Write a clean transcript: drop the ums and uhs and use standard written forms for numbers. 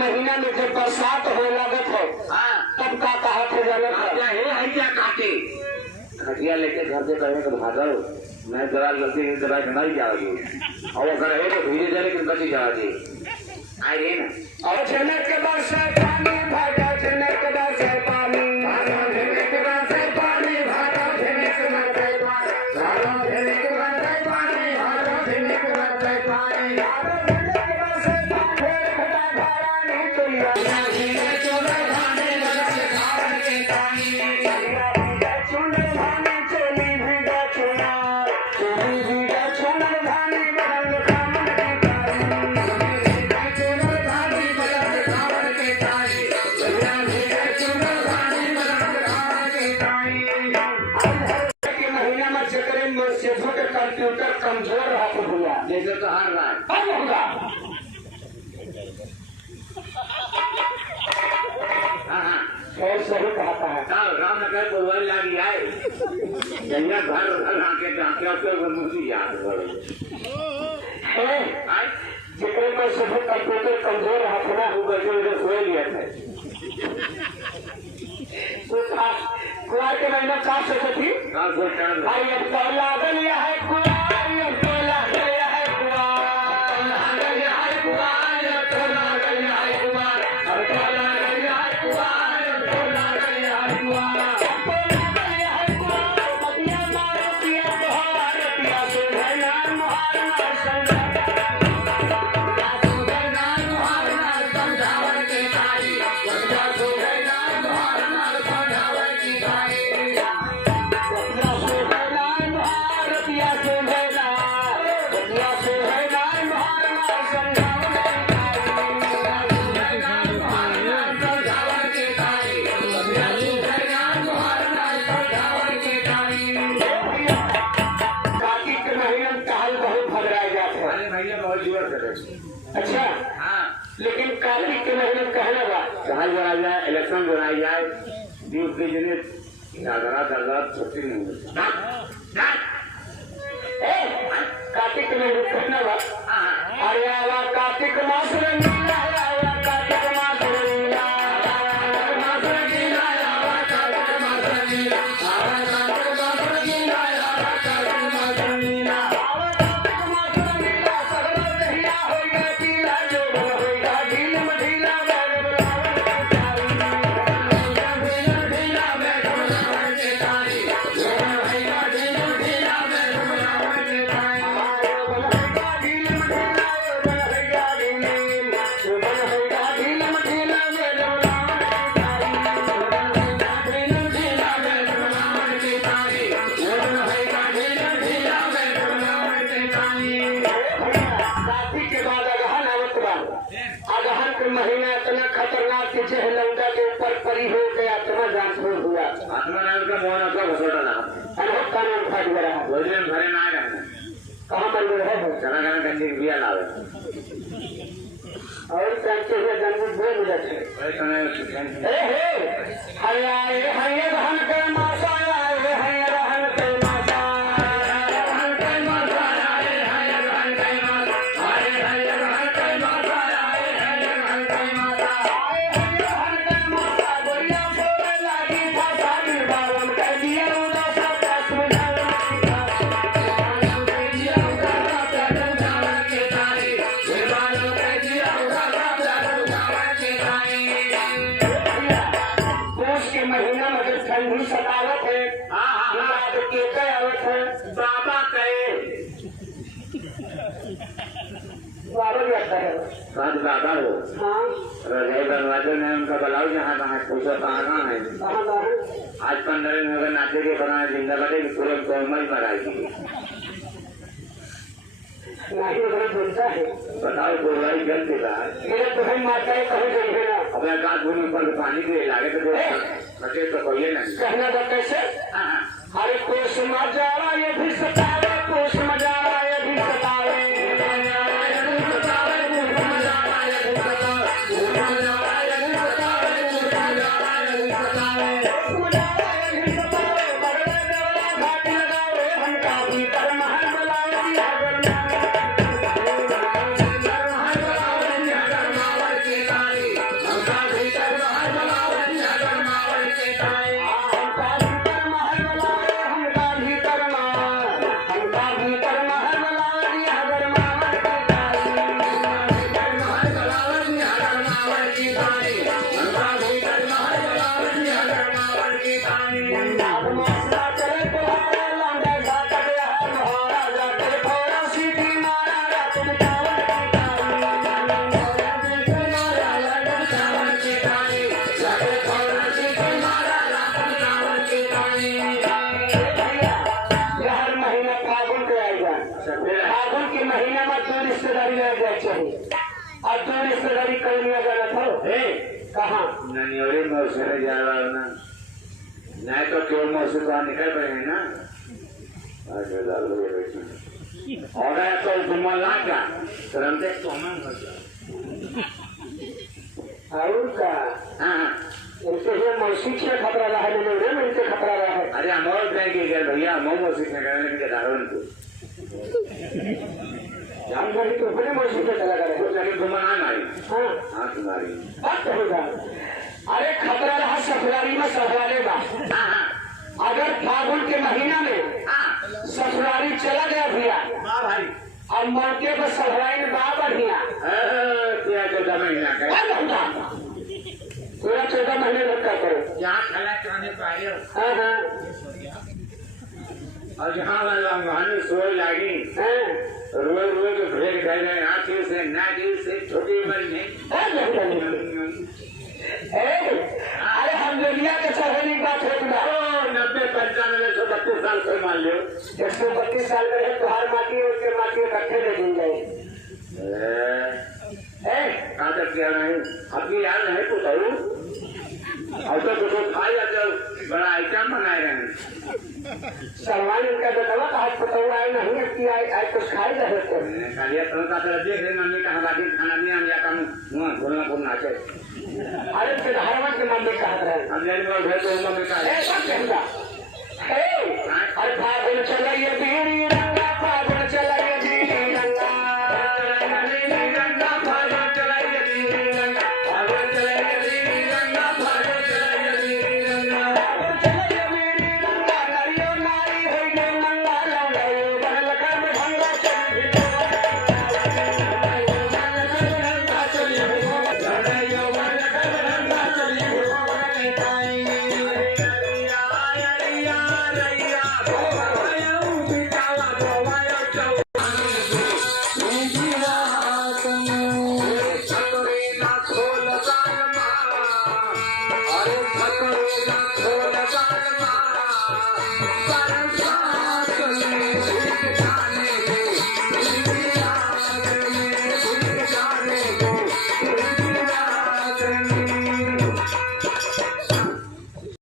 महीना में जब बरसात हो लागत है तब का कहा थे जाना क्या काटे खटिया लेके घर से कहे तो भागो मैं दवा लगती है दवा नहीं जाओगी और अगर है तो धीरे धीरे कि बची जाओगी आए ना और झनक के बरसा पानी भागा झनक के बरसा पानी भागा झनक के बरसा पानी भागा झनक के बरसा पानी भागा झनक के बरसा पानी भागा झनक के बरसा पानी भागा झनक के बरसा पानी खटा धारा नहीं तो या चोला धाने लगा के धार के पानी चुन धाने चोली भीगा चुना चोली भीगा चुना धाने बरंग कामन के कंप्यूटर कमजोर रहा तो भैया जैसे तो हार रहा है अब होगा और सही कहता है राम नगर बोलने लगी आए जंगल घर आके जाके मुझे याद है जिक्र में सभी कंप्यूटर कमजोर रहा था ना वो बजे सोए लिया था कुआर के महीना का सोचा थी भाई अब तो लागल यह है कुआर अब तो लागल यह है कुआर लागल यह है कुआर अब तो लागल यह है कुआर अब तो लागल यह है कुआर अब तो लागल यह है कुआर अब तो लागल यह है कुआर मतिया मार पिया बहार पिया से भैनार मुहार मार समझा सुधरनार मुहार मार समझावर के तारी वजह सुधरनार मुहार मार समझावर की तारी अच्छा हाँ लेकिन कार्तिक के महीने में कहना बात कहा बनाई जाए इलेक्शन बनाई जाए न्यूज के जरिए दादा छुट्टी नहीं मिलती कार्तिक के महीने कहना बात अरे कार्तिक मास रंगीला है कार्तिक मास रंगीला मास रंगीला कार्तिक मास रंगीला कार्तिक मास रंगीला कार्तिक मास रंगीला महीना इतना खतरनाक पीछे है लंका के ऊपर परी हो गया आत्मा ट्रांसफर हुआ आत्मा नाम का मोहन का घोषणा ना अनुभव का नाम फट गया वजन भरे ना रहना कहां पर है चला गया गंदी बिया लावे और सांचे से गंदी बोल मिला है हे हरिया हरिया रहन के मासा आए हरिया रहन के मासा महीना में ठंडी सतावत है के आवत है बाबा कहे बाबा हो रजाई बनवाते ने उनका बुलाओ जहाँ कहाँ पूछो कहाँ है आज 15 दिन अगर नाचे के बना जिंदा बटे पूरे कोमल बनाई नहीं बोलता है बताओ गोलाई जल देगा मेरे तो भाई माता कहीं गई है ना अब एक भूमि पर पानी के लागे तो बचे तो कोई नहीं कहना था कैसे अरे कोस मजारा ये भी सतावे कोस मजारा ये भी सतावे अब तो रिश्तेदारी कहीं नहीं जाना था कहाँ ननियोरी मौसी में जा रहा हूँ ना नहीं तो क्यों मौसी तो निकल पड़े हैं ना और तो घुमा ला क्या तुरंत तो और का उनसे ये मौसी से खतरा रहा है ननियोरी में इनसे खतरा रहा है अरे अमोल कहेंगे क्या भैया अमोल मौसी से करने के दारू उनको जानकारी तो बड़े मौसी से चला करे तो जाके घुमाना नहीं हाँ तुम्हारी बात तो होगा अरे खतरा रहा ससुराली में ससुराले का अगर फागुन के महीना में ससुराली चला गया भैया भाई अब मौके पर ससुराली में बा बढ़िया 14 महीना का पूरा 14 महीने रखा करो जहाँ खला खाने पाए हाँ और जहाँ वाली सोई लागी रोए रोए के भेड़ गए गए आँखों से नागिन से छोटी उम्र में अरे हम दुनिया के सहेली बात है 90-95 132 साल से मान लो 132 साल में तुहार माटी उसके माटी इकट्ठे ले दी गए कहाँ तक क्या नहीं अपनी याद नहीं पूछाऊ और तो कुछ खाई अगर बड़ा आइटम बनाए रहे सलमान इनका बतावा आज पता आए नहीं कि आज कुछ खाई रहे थे खालिया तो देख रहे मम्मी कहा बाकी खाना नहीं हम या कम बोलना बोलना चाहिए अरे धारवा के मम्मी कहा रहे हम तो मम्मी का